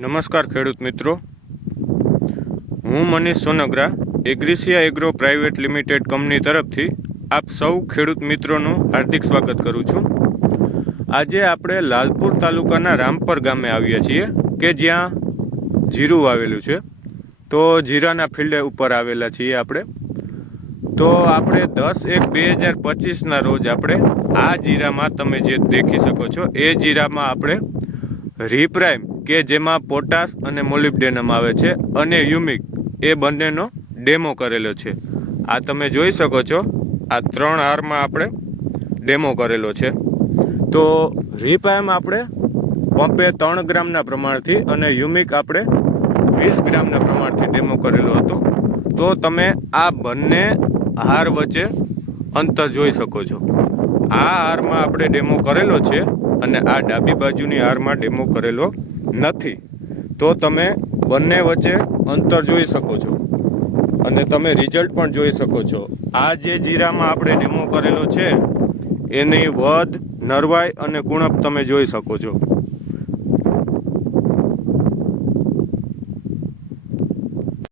નમસ્કાર ખેડૂત મિત્રો, હું Manish Songara Agrisia Agro Private Limited company તરફથી આપ સૌ ખેડૂત મિત્રોનું હાર્દિક સ્વાગત કરું છું. આજે આપણે લાલપુર તાલુકાના રામપર ગામે આવ્યા છીએ કે જ્યાં જીરું વાવેલું છે. તો જીરાના ફિલ્ડ ઉપર આવેલા છીએ આપણે. તો આપણે 10/1/2025ના રોજ આપણે આ જીરામાં તમે જે દેખી શકો છો એ જીરામાં આપણે રીપ્રાઇમ કે જેમાં પોટાશ અને મોલિબ્ડેનમ આવે છે અને યુમિક એ બંનેનો ડેમો કરેલો છે. આ તમે જોઈ શકો છો, આ 3 હારમાં આપણે ડેમો કરેલો છે. તો રીપ્રાઇમ આપણે પંપે 3 ગ્રામના પ્રમાણથી અને યુમિક આપણે 20 ગ્રામના પ્રમાણથી ડેમો કરેલો હતો. તો તમે આ બંને હાર વચ્ચે અંતર જોઈ શકો છો. આ હારમાં આપણે ડેમો કરેલો છે અને આ ડાબી બાજુની હારમાં ડેમો કરેલો નથી. તો તમે બંને વચ્ચે અંતર જોઈ શકો છો અને તમે રિઝલ્ટ પણ જોઈ શકો છો. આ જે જીરામાં આપણે ડેમો કરેલો છે એની વધ, નરવાઈ અને કુણપ તમે જોઈ શકો છો.